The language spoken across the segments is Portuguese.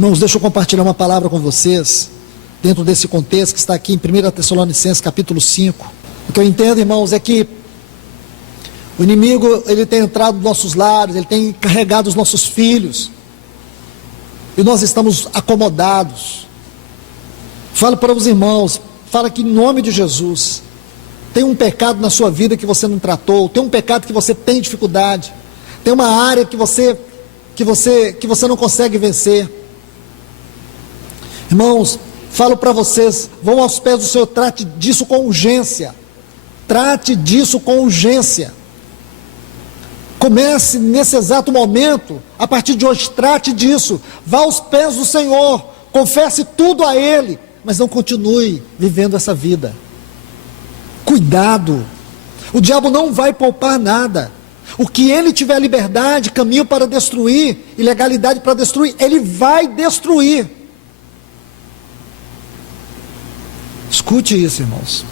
Irmãos, deixa eu compartilhar uma palavra com vocês, dentro desse contexto que está aqui em 1 Tessalonicenses capítulo 5. O que eu entendo, irmãos, é que o inimigo, ele tem entrado nos nossos lares, ele tem carregado os nossos filhos, e nós estamos acomodados. Falo para os irmãos, fala que em nome de Jesus, tem um pecado na sua vida que você não tratou, tem um pecado que você tem dificuldade, tem uma área que você não consegue vencer. Irmãos, falo para vocês, vão aos pés do Senhor, trate disso com urgência. Trate disso com urgência. Comece nesse exato momento, a partir de hoje, trate disso. Vá aos pés do Senhor, confesse tudo a Ele, mas não continue vivendo essa vida. Cuidado, o diabo não vai poupar nada. O que ele tiver liberdade, caminho para destruir, e legalidade para destruir, ele vai destruir. Escute isso, irmãos.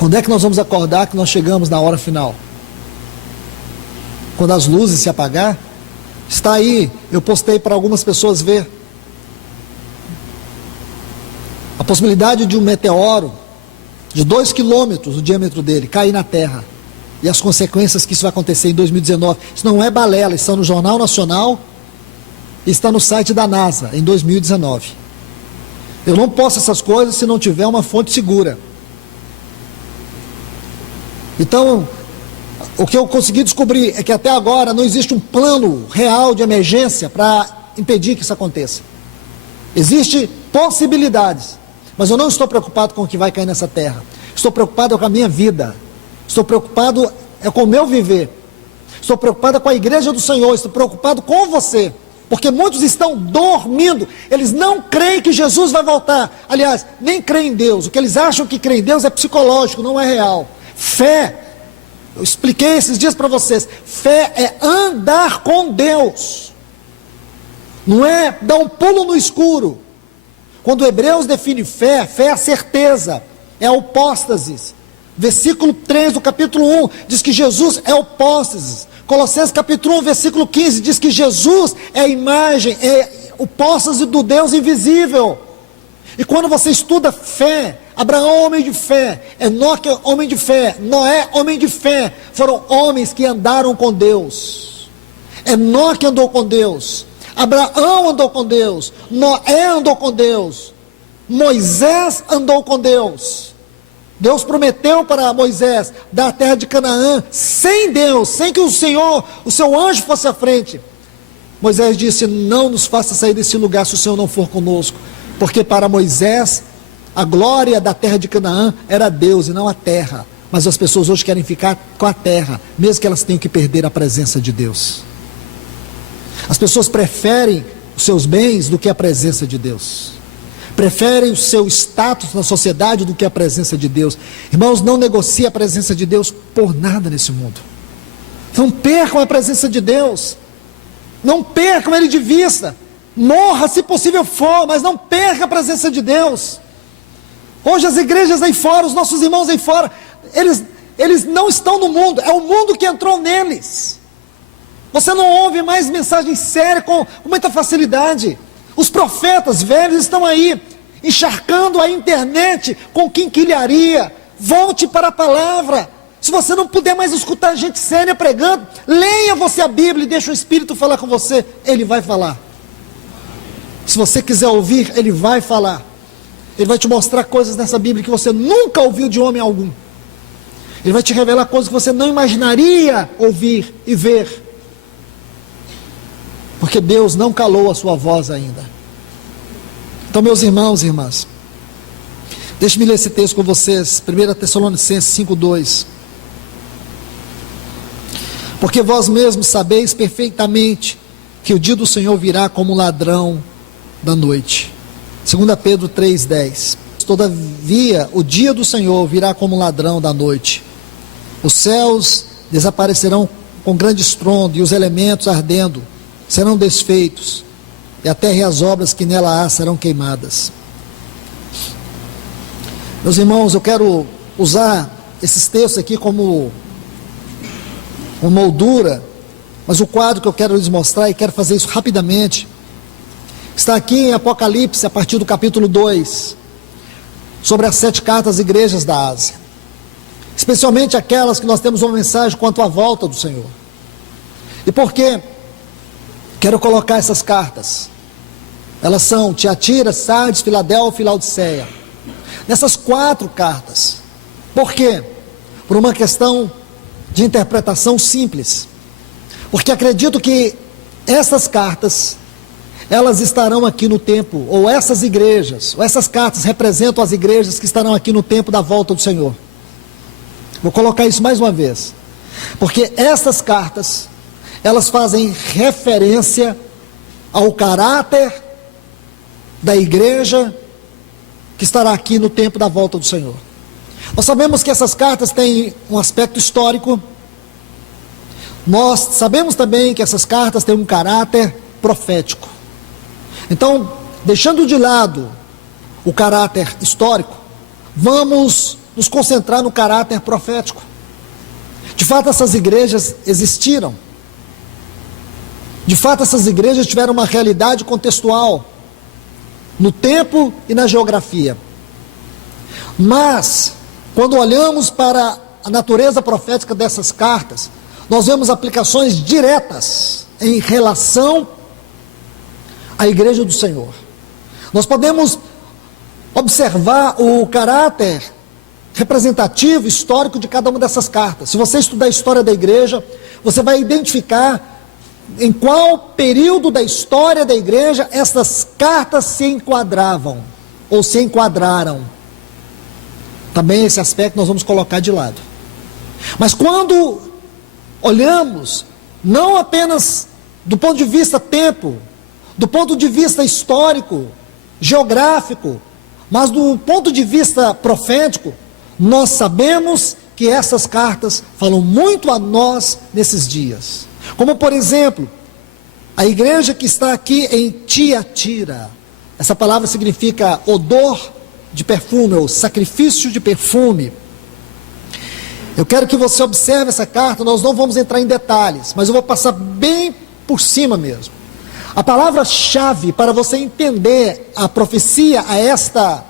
Quando é que nós vamos acordar que nós chegamos na hora final? Quando as luzes se apagar? Está aí, eu postei para algumas pessoas ver. A possibilidade de um meteoro de 2 quilômetros, o diâmetro dele, cair na Terra. E as consequências que isso vai acontecer em 2019. Isso não é balela, está no Jornal Nacional e está no site da NASA, em 2019. Eu não posto essas coisas se não tiver uma fonte segura. Então, o que eu consegui descobrir é que até agora não existe um plano real de emergência para impedir que isso aconteça. Existem possibilidades, mas eu não estou preocupado com o que vai cair nessa terra. Estou preocupado com a minha vida. Estou preocupado com o meu viver. Estou preocupado com a igreja do Senhor. Estou preocupado com você. Porque muitos estão dormindo. Eles não creem que Jesus vai voltar. Aliás, nem creem em Deus. O que eles acham que creem em Deus é psicológico, não é real. Fé, eu expliquei esses dias para vocês. Fé é andar com Deus. Não é dar um pulo no escuro. Quando Hebreus define fé, fé é a certeza. É a hipóstasis. Versículo 3 do capítulo 1 diz que Jesus é o póstasis. Colossenses capítulo 1, versículo 15 diz que Jesus é a imagem, é o póstasis do Deus invisível. E quando você estuda fé, Abraão homem de fé, Enoque homem de fé, Noé homem de fé, foram homens que andaram com Deus. Enoque andou com Deus, Abraão andou com Deus, Noé andou com Deus, Moisés andou com Deus. Deus prometeu para Moisés dar a terra de Canaã sem Deus, sem que o Senhor, o seu anjo fosse à frente. Moisés disse: não nos faça sair desse lugar se o Senhor não for conosco, porque para Moisés a glória da terra de Canaã era Deus e não a terra. Mas as pessoas hoje querem ficar com a terra, mesmo que elas tenham que perder a presença de Deus. As pessoas preferem os seus bens do que a presença de Deus. Preferem o seu status na sociedade do que a presença de Deus. Irmãos, não negocie a presença de Deus por nada nesse mundo. Não percam a presença de Deus. Não percam Ele de vista. Morra se possível for, mas não perca a presença de Deus. Hoje as igrejas aí fora, os nossos irmãos aí fora, eles não estão no mundo, é o mundo que entrou neles. Você não ouve mais mensagem séria com muita facilidade. Os profetas velhos estão aí, encharcando a internet com quinquilharia. Volte para a palavra. Se você não puder mais escutar gente séria pregando, leia você a Bíblia e deixa o Espírito falar com você. Ele vai falar. Se você quiser ouvir, Ele vai falar. Ele vai te mostrar coisas nessa Bíblia que você nunca ouviu de homem algum. Ele vai te revelar coisas que você não imaginaria ouvir e ver. Porque Deus não calou a sua voz ainda. Então, meus irmãos e irmãs, deixe-me ler esse texto com vocês, 1 Tessalonicenses 5:2. Porque vós mesmos sabeis perfeitamente que o dia do Senhor virá como um ladrão da noite. 2 Pedro 3:10. Todavia, o dia do Senhor virá como um ladrão da noite. Os céus desaparecerão com grande estrondo e os elementos ardendo serão desfeitos, e a terra e as obras que nela há serão queimadas. Meus irmãos, eu quero usar esses textos aqui como uma moldura, mas o quadro que eu quero lhes mostrar, e quero fazer isso rapidamente, está aqui em Apocalipse, a partir do capítulo 2, sobre as 7 cartas às igrejas da Ásia, especialmente aquelas que nós temos uma mensagem quanto à volta do Senhor. E por que quero colocar essas cartas? Elas são Tiatira, Sardes, Filadélfia e Laodiceia. Nessas 4 cartas. Por quê? Por uma questão de interpretação simples. Porque acredito que essas cartas, elas estarão aqui no tempo, ou essas igrejas, ou essas cartas representam as igrejas que estarão aqui no tempo da volta do Senhor. Vou colocar isso mais uma vez. Porque essas cartas, elas fazem referência ao caráter da igreja que estará aqui no tempo da volta do Senhor. Nós sabemos que essas cartas têm um aspecto histórico. Nós sabemos também que essas cartas têm um caráter profético. Então, deixando de lado o caráter histórico, vamos nos concentrar no caráter profético. De fato, essas igrejas existiram. De fato, essas igrejas tiveram uma realidade contextual, no tempo e na geografia. Mas, quando olhamos para a natureza profética dessas cartas, nós vemos aplicações diretas em relação à igreja do Senhor. Nós podemos observar o caráter representativo, histórico de cada uma dessas cartas. Se você estudar a história da igreja, você vai identificar em qual período da história da igreja essas cartas se enquadravam, ou se enquadraram. Também esse aspecto nós vamos colocar de lado. Mas quando olhamos, não apenas do ponto de vista tempo, do ponto de vista histórico, geográfico, mas do ponto de vista profético, nós sabemos que essas cartas falam muito a nós nesses dias. Como, por exemplo, a igreja que está aqui em Tiatira. Essa palavra significa odor de perfume, ou sacrifício de perfume. Eu quero que você observe essa carta. Nós não vamos entrar em detalhes, mas eu vou passar bem por cima mesmo. A palavra-chave para você entender a profecia a esta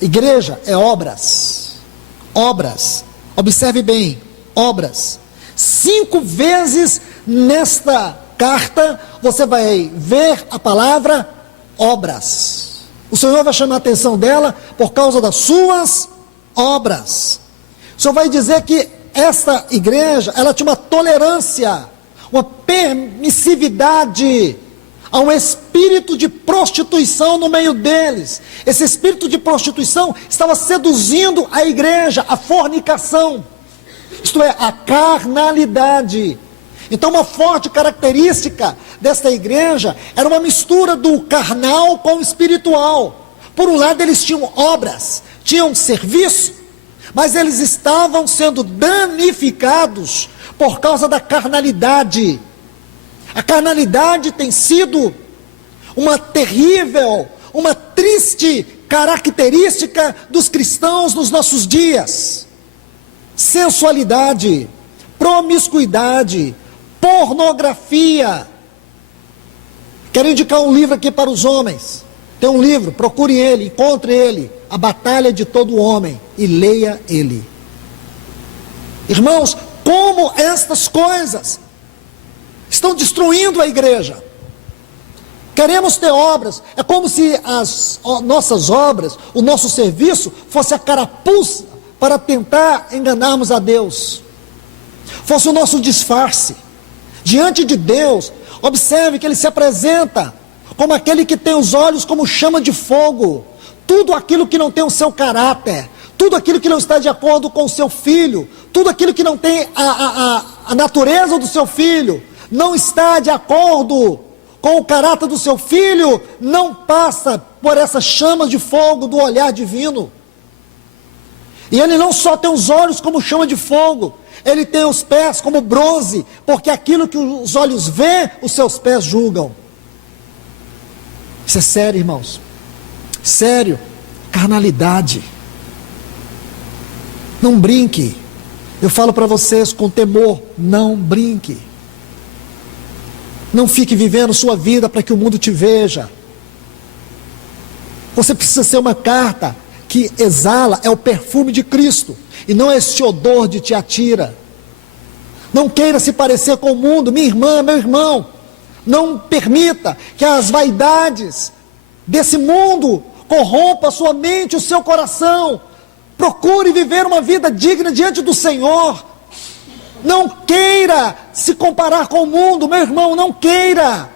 igreja é obras. Obras. Observe bem, obras. 5 vezes nesta carta você vai ver a palavra obras. O Senhor vai chamar a atenção dela por causa das suas obras. O Senhor vai dizer que esta igreja, ela tinha uma tolerância, uma permissividade a um espírito de prostituição no meio deles. Esse espírito de prostituição estava seduzindo a igreja, a fornicação, isto é, a carnalidade. Então, uma forte característica desta igreja era uma mistura do carnal com o espiritual. Por um lado, eles tinham obras, tinham serviço, mas eles estavam sendo danificados por causa da carnalidade. A carnalidade tem sido uma terrível, uma triste característica dos cristãos nos nossos dias. Sensualidade, promiscuidade, pornografia. Quero indicar um livro aqui para os homens. Tem um livro, procure ele, encontre ele, A Batalha de Todo Homem, e leia ele. Irmãos, como estas coisas estão destruindo a igreja. Queremos ter obras, é como se as nossas obras, o nosso serviço, fosse a carapuça para tentar enganarmos a Deus, fosse o nosso disfarce. Diante de Deus, observe que Ele se apresenta como aquele que tem os olhos como chama de fogo. Tudo aquilo que não tem o seu caráter, tudo aquilo que não está de acordo com o seu filho, tudo aquilo que não tem a natureza do seu filho, não está de acordo com o caráter do seu filho, não passa por essa chama de fogo do olhar divino. E ele não só tem os olhos como chama de fogo, ele tem os pés como bronze, porque aquilo que os olhos veem, os seus pés julgam. Isso é sério, irmãos. Sério. Carnalidade. Não brinque. Eu falo para vocês com temor, não brinque. Não fique vivendo sua vida para que o mundo te veja. Você precisa ser uma carta que exala, é o perfume de Cristo, e não esse odor de Tiatira. Não queira se parecer com o mundo, minha irmã, meu irmão. Não permita que as vaidades desse mundo corrompam a sua mente, o seu coração. Procure viver uma vida digna diante do Senhor. Não queira se comparar com o mundo, meu irmão, não queira.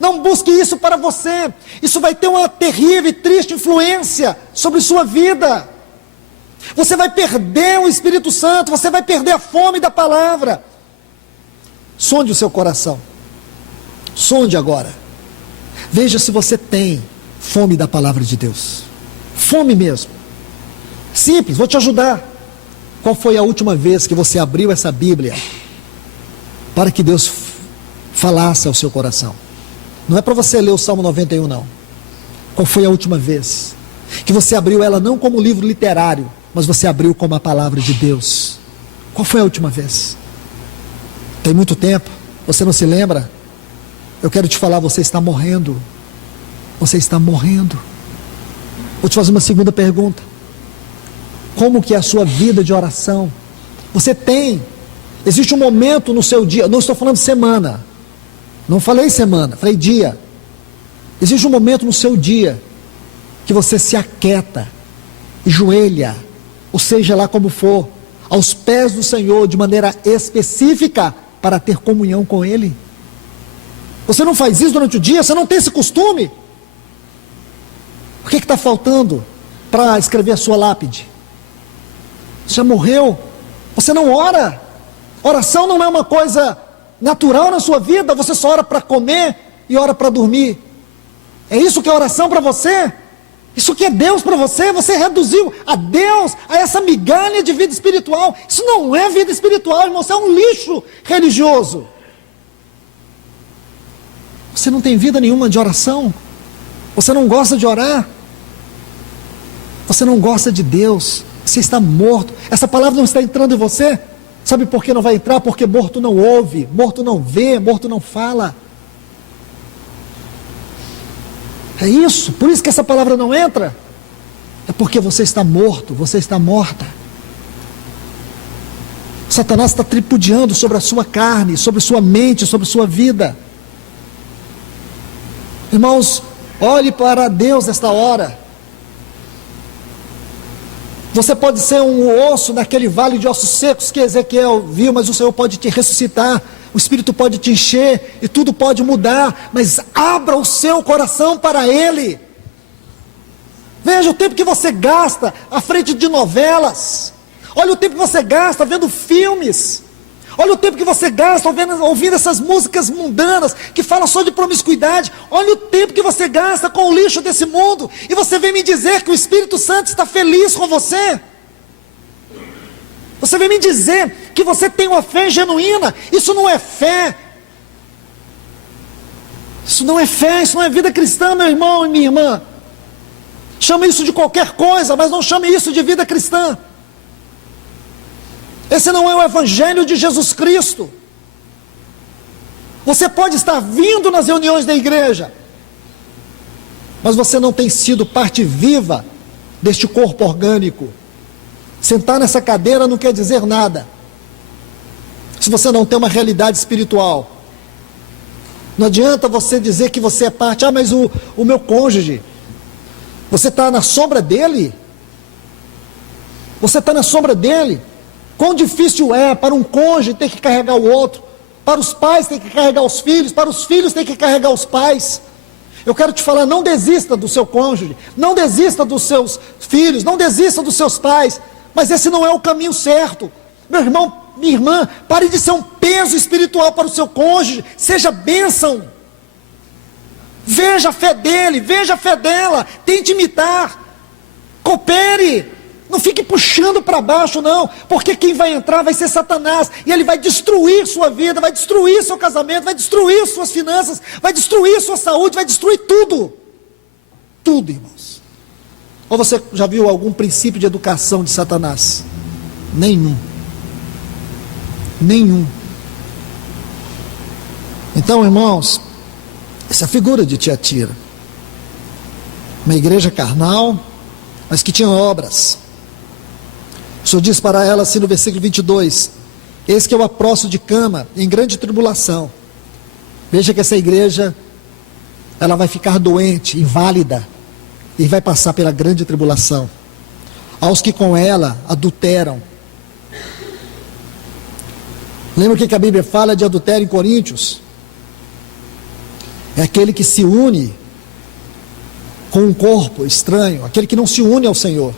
Não busque isso para você. Isso vai ter uma terrível e triste influência sobre sua vida. Você vai perder o Espírito Santo, você vai perder a fome da palavra. Sonde o seu coração. Sonde agora. Veja se você tem fome da palavra de Deus. Fome mesmo. Simples, vou te ajudar. Qual foi a última vez que você abriu essa Bíblia para que Deus falasse ao seu coração? Não é para você ler o Salmo 91, não. Qual foi a última vez que você abriu ela não como livro literário, mas você abriu como a palavra de Deus? Qual foi a última vez? Tem muito tempo? Você não se lembra? Eu quero te falar, você está morrendo. Você está morrendo. Vou te fazer uma segunda pergunta. Como que é a sua vida de oração? Você tem? Existe um momento no seu dia, não estou falando semana, não falei semana, falei dia. Existe um momento no seu dia que você se aquieta, joelha, ou seja lá como for, aos pés do Senhor de maneira específica para ter comunhão com Ele? Você não faz isso durante o dia? Você não tem esse costume? O que está faltando para escrever a sua lápide? Você já morreu? Você não ora? Oração não é uma coisa natural na sua vida? Você só ora para comer e ora para dormir? É isso que é oração para você? Isso que é Deus para você? Você reduziu a Deus a essa migalha de vida espiritual. Isso não é vida espiritual, irmão. Isso é um lixo religioso. Você não tem vida nenhuma de oração? Você não gosta de orar? Você não gosta de Deus? Você está morto. Essa palavra não está entrando em você. Sabe por que não vai entrar? Porque morto não ouve, morto não vê, morto não fala. É isso. Por isso que essa palavra não entra. É porque você está morto, você está morta. Satanás está tripudiando sobre a sua carne, sobre sua mente, sobre sua vida. Irmãos, olhe para Deus nesta hora. Você pode ser um osso naquele vale de ossos secos que Ezequiel viu, mas o Senhor pode te ressuscitar, o Espírito pode te encher e tudo pode mudar, mas abra o seu coração para Ele. Veja o tempo que você gasta à frente de novelas, olha o tempo que você gasta vendo filmes, olha o tempo que você gasta ouvindo essas músicas mundanas que falam só de promiscuidade. Olha o tempo que você gasta com o lixo desse mundo. E você vem me dizer que o Espírito Santo está feliz com você? Você vem me dizer que você tem uma fé genuína? Isso não é fé. Isso não é fé, isso não é vida cristã, meu irmão e minha irmã. Chame isso de qualquer coisa, mas não chame isso de vida cristã. Esse não é o Evangelho de Jesus Cristo. Você pode estar vindo nas reuniões da igreja, mas você não tem sido parte viva deste corpo orgânico. Sentar nessa cadeira não quer dizer nada, se você não tem uma realidade espiritual. Não adianta você dizer que você é parte. Mas o meu cônjuge, você está na sombra dele? Você está na sombra dele? Quão difícil é para um cônjuge ter que carregar o outro, para os pais ter que carregar os filhos, para os filhos ter que carregar os pais. Eu quero te falar, não desista do seu cônjuge, não desista dos seus filhos, não desista dos seus pais, mas esse não é o caminho certo. Meu irmão, minha irmã, pare de ser um peso espiritual para o seu cônjuge, seja bênção. Veja a fé dele, veja a fé dela, tente imitar, coopere. Não fique puxando para baixo não, porque quem vai entrar vai ser Satanás, e ele vai destruir sua vida, vai destruir seu casamento, vai destruir suas finanças, vai destruir sua saúde, vai destruir tudo. Tudo, irmãos. Ou você já viu algum princípio de educação de Satanás? Nenhum. Nenhum. Então, irmãos, essa figura de Tiatira, uma igreja carnal, mas que tinha obras. O Senhor diz para ela assim no versículo 22, eis que eu a prostro de cama em grande tribulação. Veja que essa igreja, ela vai ficar doente, inválida, e vai passar pela grande tribulação. Aos que com ela adulteram. Lembra o que a Bíblia fala de adultério em Coríntios? É aquele que se une com um corpo estranho, aquele que não se une ao Senhor,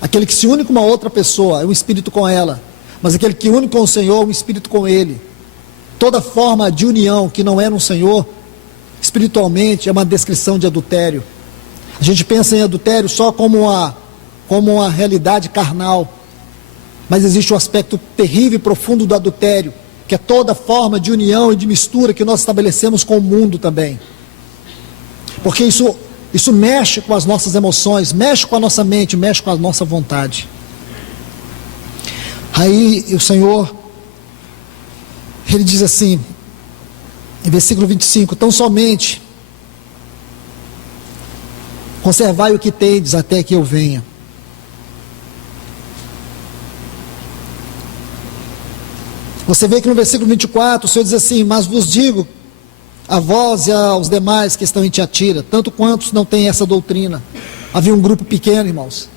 aquele que se une com uma outra pessoa, é um espírito com ela, mas aquele que une com o Senhor, é um espírito com ele. Toda forma de união que não é no Senhor, espiritualmente, é uma descrição de adultério. A gente pensa em adultério só como uma realidade carnal, mas existe um aspecto terrível e profundo do adultério, que é toda forma de união e de mistura que nós estabelecemos com o mundo também, porque isso mexe com as nossas emoções, mexe com a nossa mente, mexe com a nossa vontade. Aí o Senhor, Ele diz assim, em versículo 25, tão somente conservai o que tendes até que eu venha. Você vê que no versículo 24, o Senhor diz assim, mas vos digo, a vós e aos demais que estão em Tiatira, tanto quantos não têm essa doutrina. Havia um grupo pequeno, irmãos.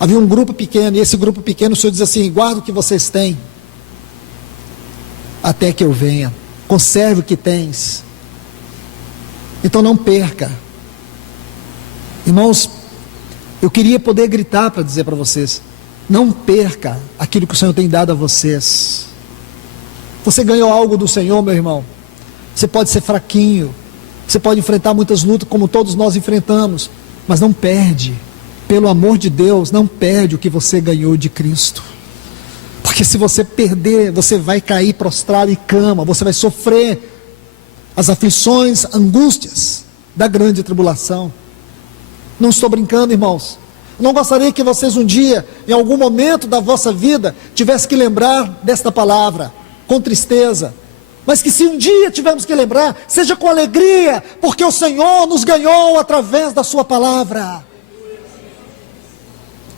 Havia um grupo pequeno, e esse grupo pequeno, o Senhor diz assim, guarda o que vocês têm, até que eu venha. Conserve o que tens. Então não perca. Irmãos, eu queria poder gritar para dizer para vocês, não perca aquilo que o Senhor tem dado a vocês. Você ganhou algo do Senhor, meu irmão. Você pode ser fraquinho, você pode enfrentar muitas lutas como todos nós enfrentamos, mas não perde, pelo amor de Deus, não perde o que você ganhou de Cristo, porque se você perder, você vai cair prostrado em cama, você vai sofrer as aflições, angústias da grande tribulação. Não estou brincando, irmãos. Não gostaria que vocês um dia, em algum momento da vossa vida, tivessem que lembrar desta palavra, com tristeza, mas que se um dia tivermos que lembrar, seja com alegria, porque o Senhor nos ganhou através da sua palavra.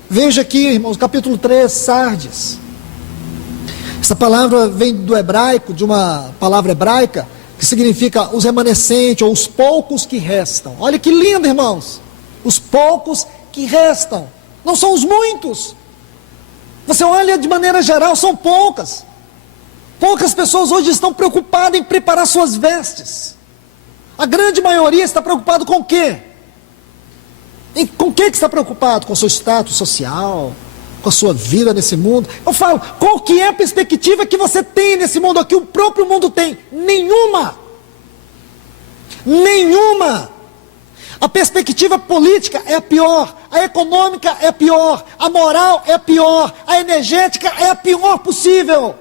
Veja aqui, irmãos, capítulo 3, Sardes. Essa palavra vem do hebraico, de uma palavra hebraica, que significa os remanescentes, ou os poucos que restam. Olha que lindo, irmãos, os poucos que restam, não são os muitos. Você olha de maneira geral, são poucas. Poucas pessoas hoje estão preocupadas em preparar suas vestes. A grande maioria está preocupado com o quê? Com o que está preocupado? Com o seu status social, com a sua vida nesse mundo? Eu falo, qual que é a perspectiva que você tem nesse mundo aqui? O próprio mundo tem? Nenhuma. Nenhuma. A perspectiva política é a pior, a econômica é a pior, a moral é a pior, a energética é a pior possível.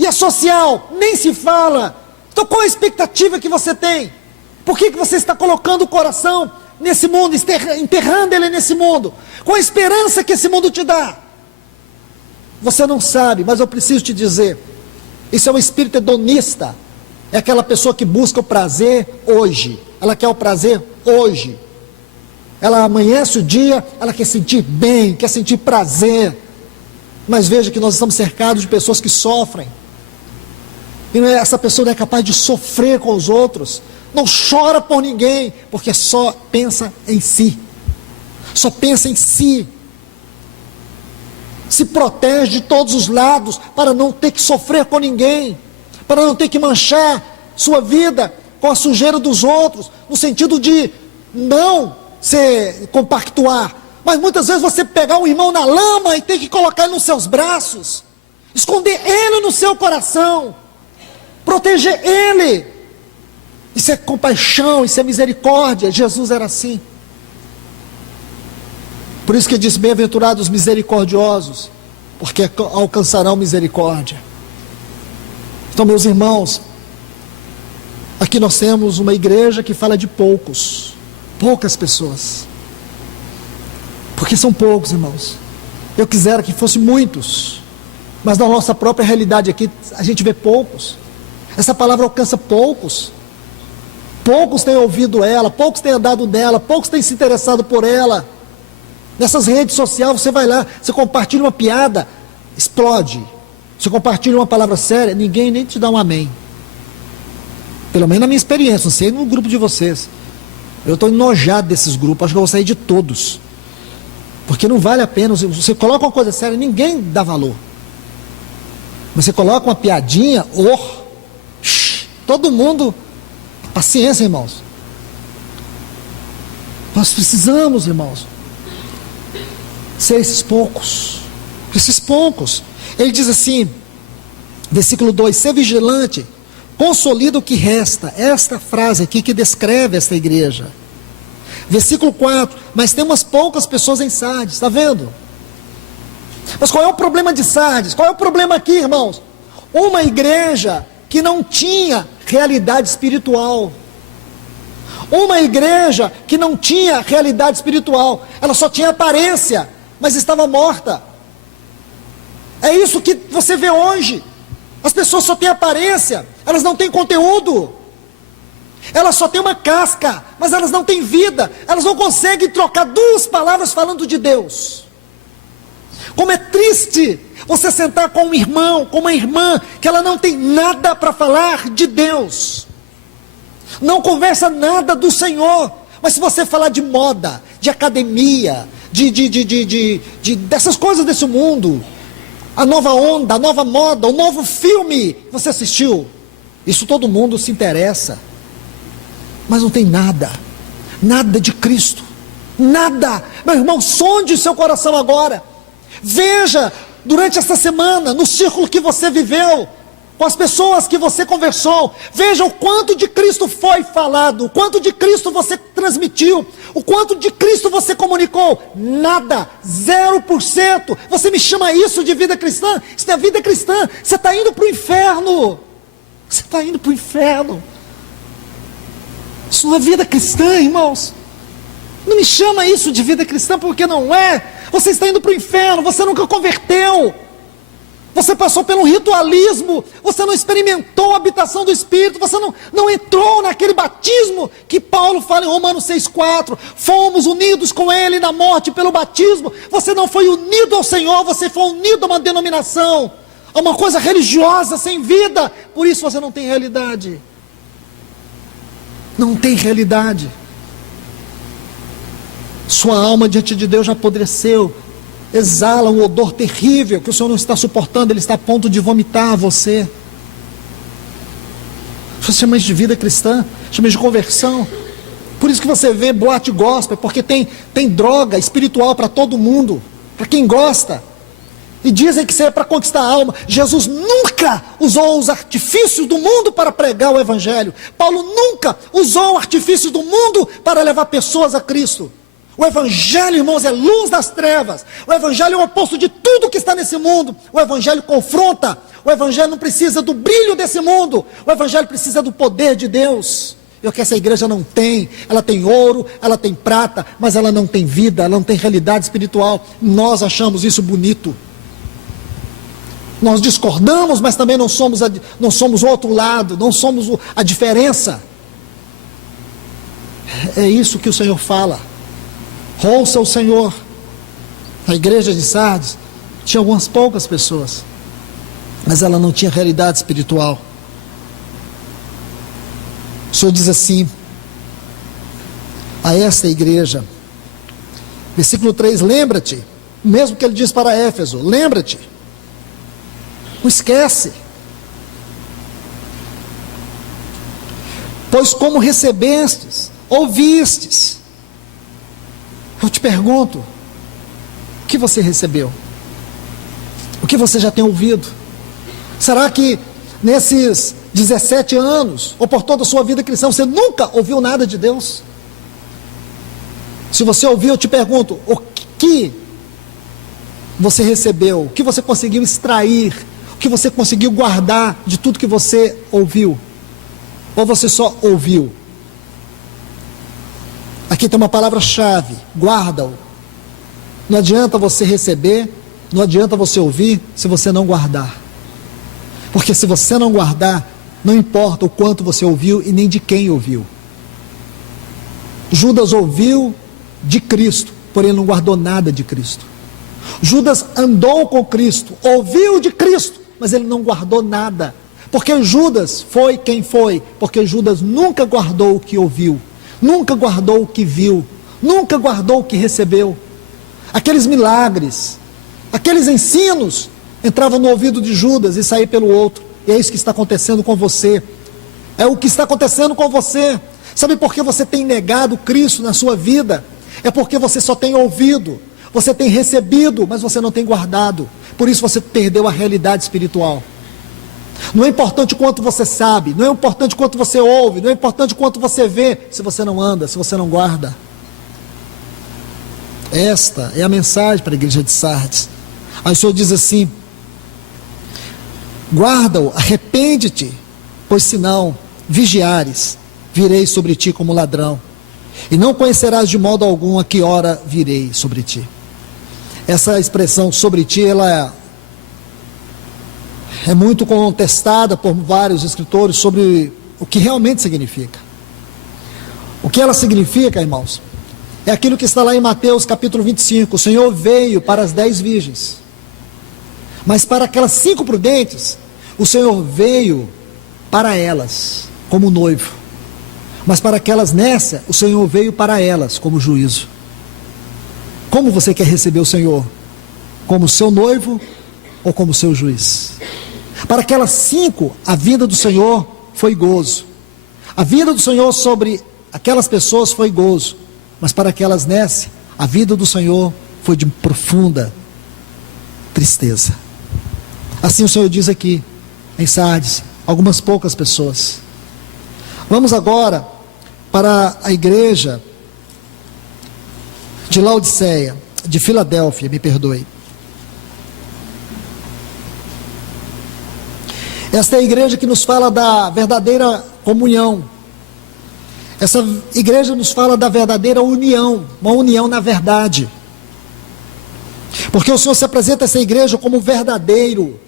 E a social, nem se fala. Então qual a expectativa que você tem? Por que você está colocando o coração nesse mundo, enterrando ele nesse mundo? Qual a esperança que esse mundo te dá? Você não sabe, mas eu preciso te dizer, isso é um espírito hedonista. É aquela pessoa que busca o prazer hoje. Ela quer o prazer hoje. Ela amanhece o dia, ela quer sentir bem, quer sentir prazer. Mas veja que nós estamos cercados de pessoas que sofrem. E essa pessoa não é capaz de sofrer com os outros. Não chora por ninguém, porque só pensa em si. Só pensa em si. Se protege de todos os lados para não ter que sofrer com ninguém, para não ter que manchar sua vida com a sujeira dos outros, no sentido de não se compactuar, mas muitas vezes você pegar um irmão na lama e ter que colocar ele nos seus braços, esconder ele no seu coração, proteger ele. Isso é compaixão, isso é misericórdia. Jesus era assim. Por isso que ele diz, bem-aventurados os misericordiosos, porque alcançarão misericórdia. Então, meus irmãos, aqui nós temos uma igreja que fala de poucas pessoas, porque são poucos, irmãos. Eu quisera que fosse muitos, mas na nossa própria realidade aqui, a gente vê poucos. Essa palavra alcança poucos Poucos têm ouvido ela, poucos têm andado nela, poucos têm se interessado por ela. Nessas redes sociais você vai lá, você compartilha uma piada, explode. Você compartilha uma palavra séria, ninguém nem te dá um amém. Pelo menos na minha experiência, não sei no grupo de vocês. Eu estou enojado desses grupos, acho que eu vou sair de todos. Porque não vale a pena, você coloca uma coisa séria, ninguém dá valor. Mas você coloca uma piadinha, todo mundo, paciência, irmãos. Nós precisamos, irmãos, ser esses poucos. Ele diz assim, versículo 2, ser vigilante, consolida o que resta. Esta frase aqui que descreve esta igreja. Versículo 4, mas tem umas poucas pessoas em Sardes, está vendo? Mas qual é o problema de Sardes? Qual é o problema aqui, irmãos? Uma igreja que não tinha realidade espiritual. Uma igreja que não tinha realidade espiritual. Ela só tinha aparência, mas estava morta. É isso que você vê hoje. As pessoas só têm aparência, elas não têm conteúdo. Elas só têm uma casca, mas elas não têm vida. Elas não conseguem trocar duas palavras falando de Deus. Como é triste você sentar com um irmão, com uma irmã, que ela não tem nada para falar de Deus. Não conversa nada do Senhor. Mas se você falar de moda, de academia, dessas coisas desse mundo, a nova onda, a nova moda, o novo filme, você assistiu? Isso todo mundo se interessa. Mas não tem nada de Cristo, nada. Meu irmão, sonde o seu coração agora. Veja, durante essa semana, no círculo que você viveu, com as pessoas que você conversou, veja o quanto de Cristo foi falado, o quanto de Cristo você transmitiu, o quanto de Cristo você comunicou. Nada, 0%. Você me chama isso de vida cristã? Isso não é vida cristã. Você está indo para o inferno. Você está indo para o inferno. Isso não é vida cristã, irmãos. Não me chama isso de vida cristã, porque não é. Você está indo para o inferno, você nunca converteu. Você passou pelo ritualismo, você não experimentou a habitação do Espírito, você não entrou naquele batismo que Paulo fala em Romanos 6,4. Fomos unidos com Ele na morte pelo batismo. Você não foi unido ao Senhor, você foi unido a uma denominação, a uma coisa religiosa sem vida. Por isso você não tem realidade. Não tem realidade. Sua alma diante de Deus já apodreceu, exala um odor terrível que o Senhor não está suportando, Ele está a ponto de vomitar você. Você chama isso de vida cristã, chama isso de conversão. Por isso que você vê boate gospel, porque tem droga espiritual para todo mundo, para quem gosta. E dizem que isso é para conquistar a alma. Jesus nunca usou os artifícios do mundo para pregar o Evangelho. Paulo nunca usou artifícios do mundo para levar pessoas a Cristo. O Evangelho, irmãos, é luz das trevas. O Evangelho é o oposto de tudo que está nesse mundo. O Evangelho confronta. O Evangelho não precisa do brilho desse mundo. O Evangelho precisa do poder de Deus. É o que essa igreja não tem. Ela tem ouro, ela tem prata, mas ela não tem vida, ela não tem realidade espiritual. Nós achamos isso bonito. Nós discordamos, mas também não somos o outro lado, não somos a diferença. É isso que o Senhor fala. Ouça o Senhor. A igreja de Sardes tinha algumas poucas pessoas, mas ela não tinha realidade espiritual. O Senhor diz assim a esta igreja, versículo 3, lembra-te, o mesmo que ele diz para Éfeso, lembra-te, não esquece, pois como recebestes, ouvistes. Eu te pergunto, o que você recebeu? O que você já tem ouvido? Será que nesses 17 anos, ou por toda a sua vida cristã, você nunca ouviu nada de Deus? Se você ouviu, eu te pergunto, o que você recebeu? O que você conseguiu extrair? O que você conseguiu guardar de tudo que você ouviu? Ou você só ouviu? Aqui tem uma palavra-chave, guarda-o. Não adianta você receber, não adianta você ouvir, se você não guardar. Porque se você não guardar, não importa o quanto você ouviu e nem de quem ouviu. Judas ouviu de Cristo, porém não guardou nada de Cristo. Judas andou com Cristo, ouviu de Cristo, mas ele não guardou nada. Porque Judas foi quem foi, porque Judas nunca guardou o que ouviu, nunca guardou o que viu, nunca guardou o que recebeu. Aqueles milagres, aqueles ensinos, entravam no ouvido de Judas e saíam pelo outro. E é isso que está acontecendo com você. É o que está acontecendo com você. Sabe por que você tem negado Cristo na sua vida? É porque você só tem ouvido, você tem recebido, mas você não tem guardado. Por isso você perdeu a realidade espiritual. Não é importante quanto você sabe, não é importante quanto você ouve, não é importante quanto você vê, se você não anda, se você não guarda. Esta é a mensagem para a igreja de Sardes. Aí o Senhor diz assim: guarda-o, arrepende-te, pois senão vigiares, virei sobre ti como ladrão, e não conhecerás de modo algum a que hora virei sobre ti. Essa expressão sobre ti, ela é muito contestada por vários escritores sobre o que realmente significa. O que ela significa, irmãos, é aquilo que está lá em Mateus capítulo 25, o Senhor veio para as 10 virgens, mas para aquelas 5 prudentes, o Senhor veio para elas como noivo, mas para aquelas nécias, o Senhor veio para elas como juízo. Como você quer receber o Senhor? Como seu noivo ou como seu juiz? Para aquelas 5, a vinda do Senhor foi gozo. A vinda do Senhor sobre aquelas pessoas foi gozo. Mas para aquelas nécias, a vida do Senhor foi de profunda tristeza. Assim o Senhor diz aqui em Sardes, algumas poucas pessoas. Vamos agora para a igreja de Laodiceia, de Filadélfia, me perdoe. Esta é a igreja que nos fala da verdadeira comunhão. Essa igreja nos fala da verdadeira união, uma união na verdade. Porque o Senhor se apresenta a essa igreja como verdadeiro,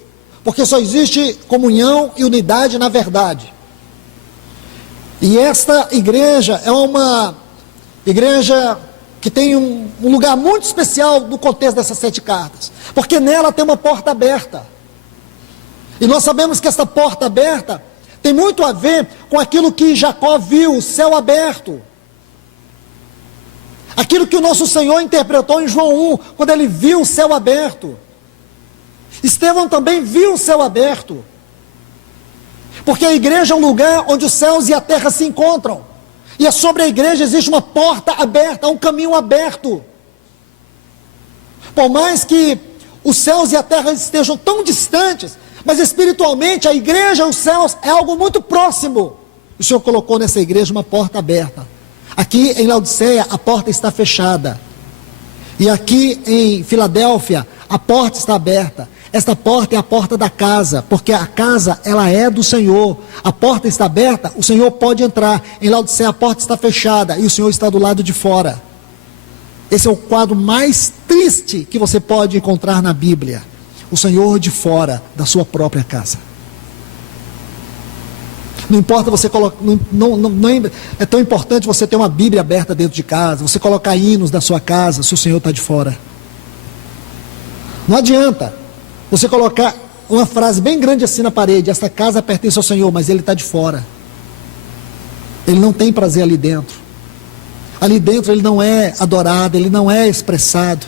porque só existe comunhão e unidade na verdade. E esta igreja é uma igreja que tem um lugar muito especial no contexto dessas 7 cartas, porque nela tem uma porta aberta. E nós sabemos que essa porta aberta tem muito a ver com aquilo que Jacó viu, o céu aberto. Aquilo que o nosso Senhor interpretou em João 1, quando ele viu o céu aberto. Estevão também viu o céu aberto. Porque a igreja é um lugar onde os céus e a terra se encontram. E é sobre a igreja existe uma porta aberta, um caminho aberto. Por mais que os céus e a terra estejam tão distantes, mas espiritualmente a igreja e os céus é algo muito próximo. O Senhor colocou nessa igreja uma porta aberta. Aqui em Laodiceia a porta está fechada. E aqui em Filadélfia a porta está aberta. Esta porta é a porta da casa, porque a casa ela é do Senhor. A porta está aberta, o Senhor pode entrar. Em Laodiceia a porta está fechada e o Senhor está do lado de fora. Esse é o quadro mais triste que você pode encontrar na Bíblia. O Senhor de fora da sua própria casa. Não importa você colocar, é tão importante você ter uma Bíblia aberta dentro de casa, você colocar hinos da sua casa, se o Senhor está de fora. Não adianta você colocar uma frase bem grande assim na parede: esta casa pertence ao Senhor, mas ele está de fora. Ele não tem prazer ali dentro. Ali dentro ele não é adorado, ele não é expressado.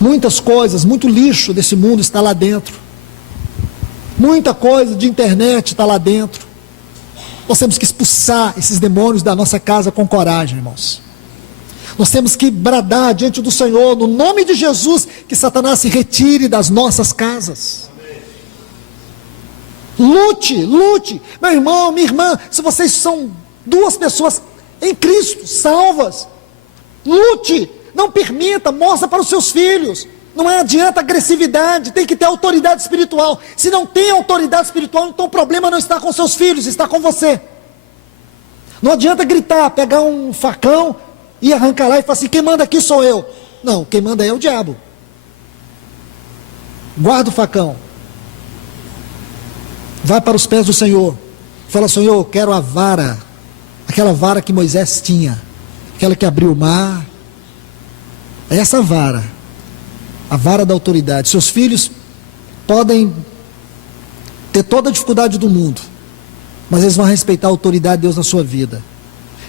Muitas coisas, muito lixo desse mundo está lá dentro. Muita coisa de internet está lá dentro. Nós temos que expulsar esses demônios da nossa casa com coragem, irmãos. Nós temos que bradar diante do Senhor, no nome de Jesus, que Satanás se retire das nossas casas. Lute, lute. Meu irmão, minha irmã, se vocês são 2 pessoas em Cristo, salvas, lute. Não permita, mostra para os seus filhos. Não adianta agressividade, tem que ter autoridade espiritual. Se não tem autoridade espiritual, então o problema não está com seus filhos, está com você. Não adianta gritar, pegar um facão e arrancar lá e falar assim: quem manda aqui sou eu. Não, quem manda é o diabo. Guarda o facão. Vai para os pés do Senhor. Fala: Senhor, eu quero a vara aquela vara que Moisés tinha, aquela que abriu o mar, é essa vara, a vara da autoridade. Seus filhos podem ter toda a dificuldade do mundo, mas eles vão respeitar a autoridade de Deus na sua vida.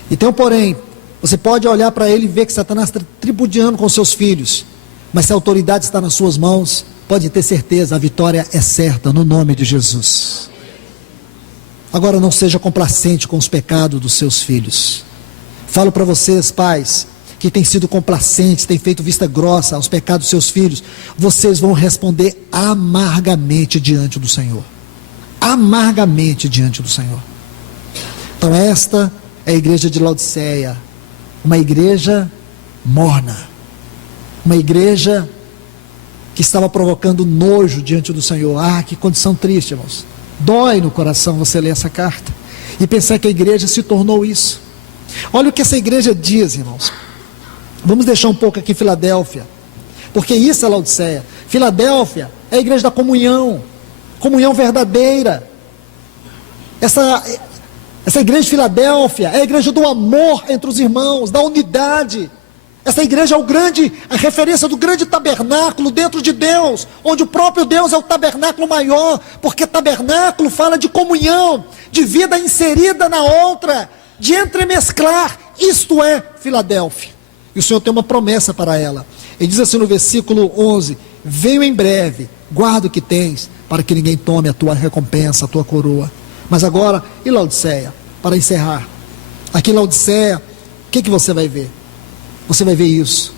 E tem um porém, você pode olhar para ele e ver que Satanás está tripudiando com seus filhos, mas se a autoridade está nas suas mãos, pode ter certeza, a vitória é certa, no nome de Jesus. Agora não seja complacente com os pecados dos seus filhos. Falo para vocês, pais, que têm sido complacentes, têm feito vista grossa aos pecados dos seus filhos, vocês vão responder amargamente diante do Senhor. Amargamente diante do Senhor. Então esta é a igreja de Laodiceia, uma igreja morna, uma igreja que estava provocando nojo diante do Senhor. Ah, que condição triste, irmãos. Dói no coração você ler essa carta e pensar que a igreja se tornou isso. Olha o que essa igreja diz, irmãos. Vamos deixar um pouco aqui Filadélfia, porque isso é Laodiceia. Filadélfia é a igreja da comunhão, comunhão verdadeira. Essa igreja de Filadélfia é a igreja do amor entre os irmãos, da unidade. Essa igreja é a referência do grande tabernáculo dentro de Deus, onde o próprio Deus é o tabernáculo maior, porque tabernáculo fala de comunhão, de vida inserida na outra, de entremesclar. Isto é Filadélfia. E o Senhor tem uma promessa para ela. Ele diz assim no versículo 11: venho em breve, guarda o que tens, para que ninguém tome a tua recompensa, a tua coroa. Mas agora, e Laodiceia? Para encerrar, aqui em Laodiceia, o que você vai ver? Você vai ver isso,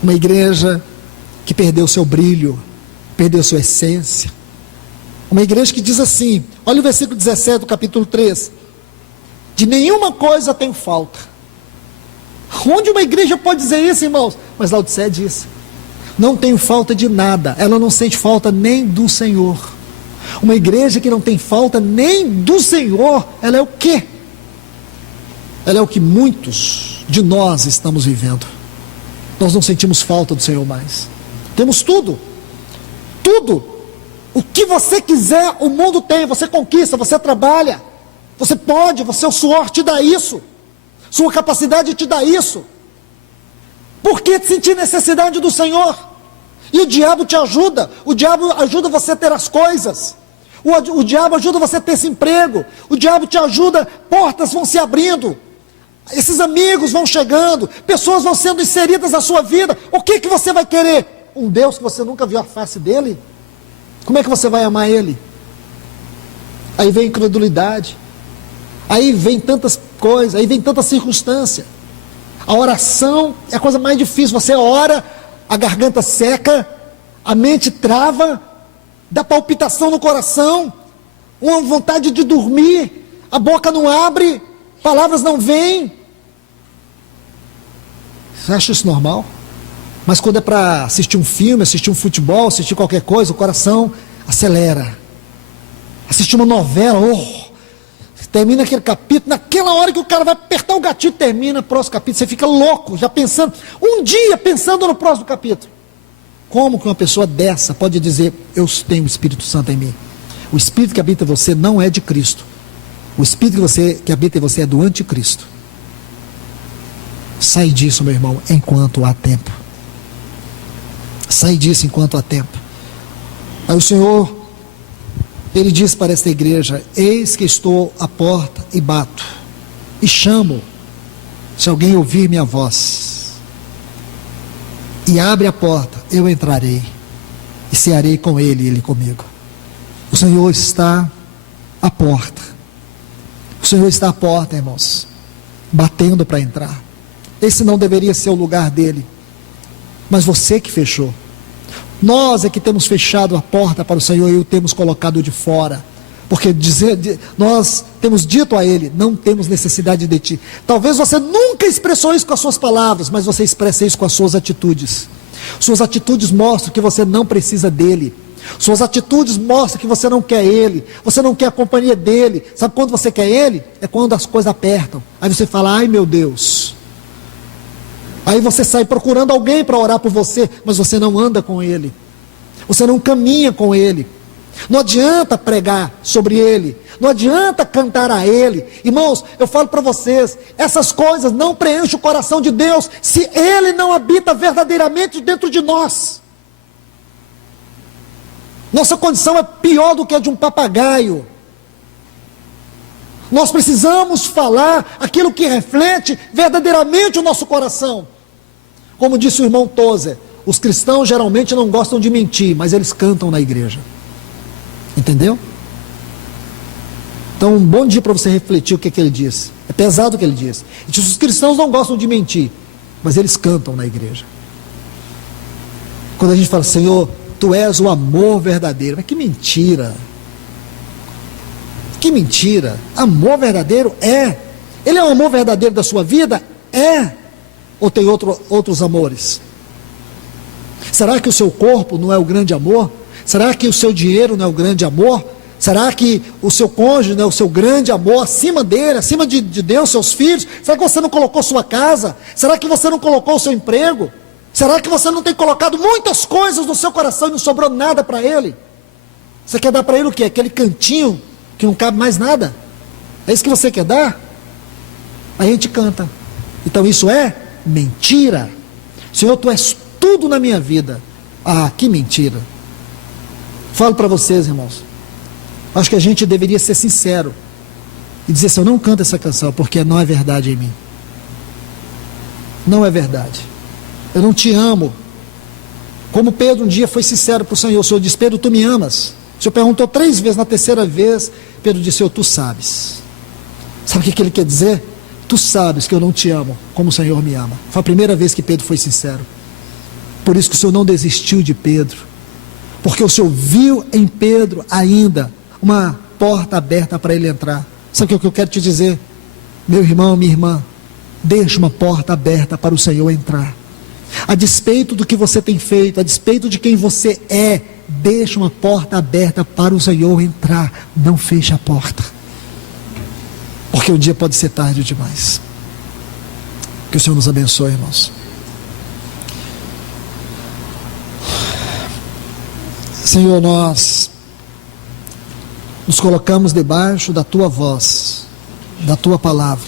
uma igreja que perdeu seu brilho, perdeu sua essência, uma igreja que diz assim, olha o versículo 17 do capítulo 3, de nenhuma coisa tenho falta. Onde uma igreja pode dizer isso, irmãos? Mas Laodiceia diz, não tenho falta de nada, ela não sente falta nem do Senhor. Uma igreja que não tem falta nem do Senhor, ela é o quê? Ela é o que muitos de nós estamos vivendo. Nós não sentimos falta do Senhor mais. Temos tudo. Tudo. O que você quiser, o mundo tem. Você conquista, você trabalha. Você pode, o suor te dá isso. Sua capacidade te dá isso. Por que sentir necessidade do Senhor? E o diabo te ajuda. O diabo ajuda você a ter as coisas. O diabo ajuda você a ter esse emprego. O diabo te ajuda, portas vão se abrindo. Esses amigos vão chegando, pessoas vão sendo inseridas na sua vida. O que você vai querer? Um Deus que você nunca viu a face dele? Como é que você vai amar ele? Aí vem incredulidade, aí vem tantas coisas, aí vem tanta circunstância. A oração é a coisa mais difícil. Você ora, a garganta seca, a mente trava, dá palpitação no coração, uma vontade de dormir, a boca não abre, palavras não vêm. Você acha isso normal? Mas quando é para assistir um filme, assistir um futebol, assistir qualquer coisa, o coração acelera. Assistir uma novela, termina aquele capítulo, naquela hora que o cara vai apertar o gatilho, termina o próximo capítulo, você fica louco, já pensando, um dia pensando no próximo capítulo. Como que uma pessoa dessa pode dizer, eu tenho o Espírito Santo em mim? O Espírito que habita em você não é de Cristo. O Espírito que habita em você é do anticristo. Sai disso, meu irmão, enquanto há tempo. Sai disso enquanto há tempo. Aí o Senhor, Ele diz para esta igreja, eis que estou à porta e bato, e chamo, se alguém ouvir minha voz, e abre a porta, eu entrarei, e cearei com ele e ele comigo. O Senhor está à porta. O Senhor está à porta, irmãos, batendo para entrar. Esse não deveria ser o lugar dele, mas você que fechou. Nós é que temos fechado a porta para o Senhor e o temos colocado de fora, porque nós temos dito a Ele, não temos necessidade de Ti. Talvez você nunca expressou isso com as suas palavras, mas você expressa isso com as suas atitudes. Suas atitudes mostram que você não precisa dEle. Suas atitudes mostram que você não quer Ele, você não quer a companhia dEle. Sabe quando você quer Ele? É quando as coisas apertam. Aí você fala, ai meu Deus. Aí você sai procurando alguém para orar por você, mas você não anda com Ele. Você não caminha com Ele. Não adianta pregar sobre ele, não adianta cantar a ele. Irmãos, eu falo para vocês, essas coisas não preenchem o coração de Deus se ele não habita verdadeiramente dentro de nós. Nossa condição é pior do que a de um papagaio. Nós precisamos falar aquilo que reflete verdadeiramente o nosso coração. Como disse o irmão Tozer, os cristãos geralmente não gostam de mentir, mas eles cantam na igreja. Entendeu? Então, um bom dia para você refletir o que ele disse. É pesado o que ele disse. Ele disse, os cristãos não gostam de mentir, mas eles cantam na igreja. Quando a gente fala, Senhor, Tu és o amor verdadeiro. Mas que mentira! Que mentira! Amor verdadeiro é. Ele é o amor verdadeiro da sua vida? É. Ou tem outros amores? Será que o seu corpo não é o grande amor? Será que o seu dinheiro não é o grande amor? Será que o seu cônjuge não é o seu grande amor acima dele, acima de Deus, seus filhos? Será que você não colocou sua casa? Será que você não colocou o seu emprego? Será que você não tem colocado muitas coisas no seu coração e não sobrou nada para ele? Você quer dar para ele o quê? Aquele cantinho que não cabe mais nada? É isso que você quer dar? Aí a gente canta. Então isso é mentira. Senhor, Tu és tudo na minha vida. Ah, que mentira. Falo para vocês, irmãos, acho que a gente deveria ser sincero e dizer assim, eu não canto essa canção porque não é verdade em mim. Não é verdade. Eu não te amo. Como Pedro um dia foi sincero para o Senhor, o Senhor disse, Pedro, tu me amas? O Senhor perguntou 3 vezes, na terceira vez, Pedro disse, tu sabes. Sabe o que ele quer dizer? Tu sabes que eu não te amo como o Senhor me ama. Foi a primeira vez que Pedro foi sincero. Por isso que o Senhor não desistiu de Pedro. Porque o Senhor viu em Pedro ainda uma porta aberta para ele entrar. Sabe o que eu quero te dizer? Meu irmão, minha irmã, deixe uma porta aberta para o Senhor entrar. A despeito do que você tem feito, a despeito de quem você é, deixe uma porta aberta para o Senhor entrar. Não feche a porta. Porque o dia pode ser tarde demais. Que o Senhor nos abençoe, irmãos. Senhor, nós nos colocamos debaixo da Tua voz, da Tua palavra,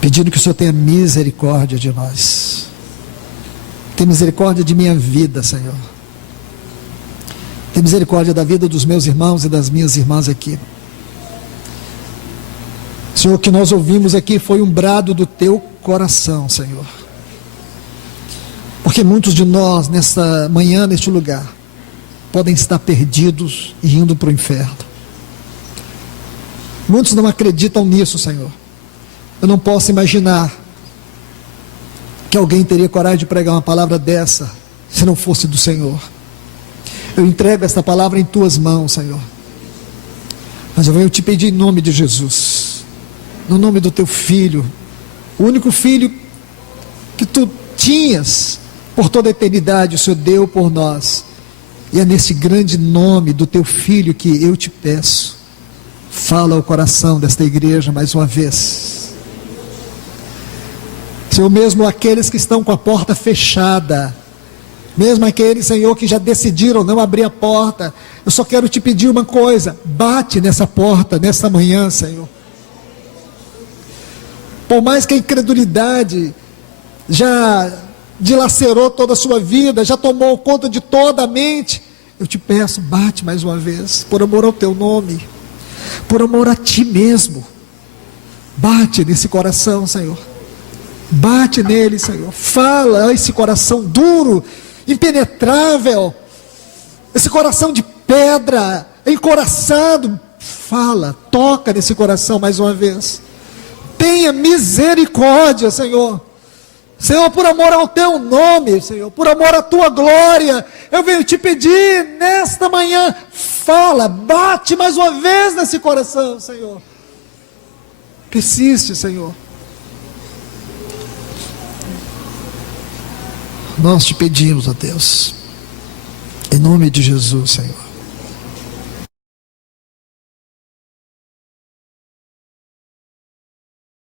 pedindo que o Senhor tenha misericórdia de nós. Tenha misericórdia de minha vida, Senhor. Tenha misericórdia da vida dos meus irmãos e das minhas irmãs aqui. Senhor, o que nós ouvimos aqui foi um brado do Teu coração, Senhor. Porque muitos de nós, nesta manhã, neste lugar, podem estar perdidos e indo para o inferno. Muitos não acreditam nisso, Senhor. Eu não posso imaginar que alguém teria coragem de pregar uma palavra dessa, se não fosse do Senhor. Eu entrego esta palavra em Tuas mãos, Senhor. Mas eu venho te pedir em nome de Jesus, no nome do Teu Filho, o único Filho que Tu tinhas, por toda a eternidade o Senhor deu por nós, e é nesse grande nome do Teu Filho que eu te peço, fala ao coração desta igreja mais uma vez, Senhor, mesmo aqueles que estão com a porta fechada, mesmo aqueles, Senhor, que já decidiram não abrir a porta, eu só quero te pedir uma coisa, bate nessa porta, nessa manhã, Senhor, por mais que a incredulidade já dilacerou toda a sua vida, já tomou conta de toda a mente, eu te peço, bate mais uma vez, por amor ao Teu nome, por amor a Ti mesmo, bate nesse coração, Senhor, bate nele, Senhor, fala a esse coração duro, impenetrável, esse coração de pedra, encoraçado, fala, toca nesse coração mais uma vez, tenha misericórdia, Senhor, Senhor, por amor ao Teu nome, Senhor, por amor à Tua glória, eu venho te pedir nesta manhã, fala, bate mais uma vez nesse coração, Senhor, persiste, Senhor, nós te pedimos, ó Deus, em nome de Jesus, Senhor.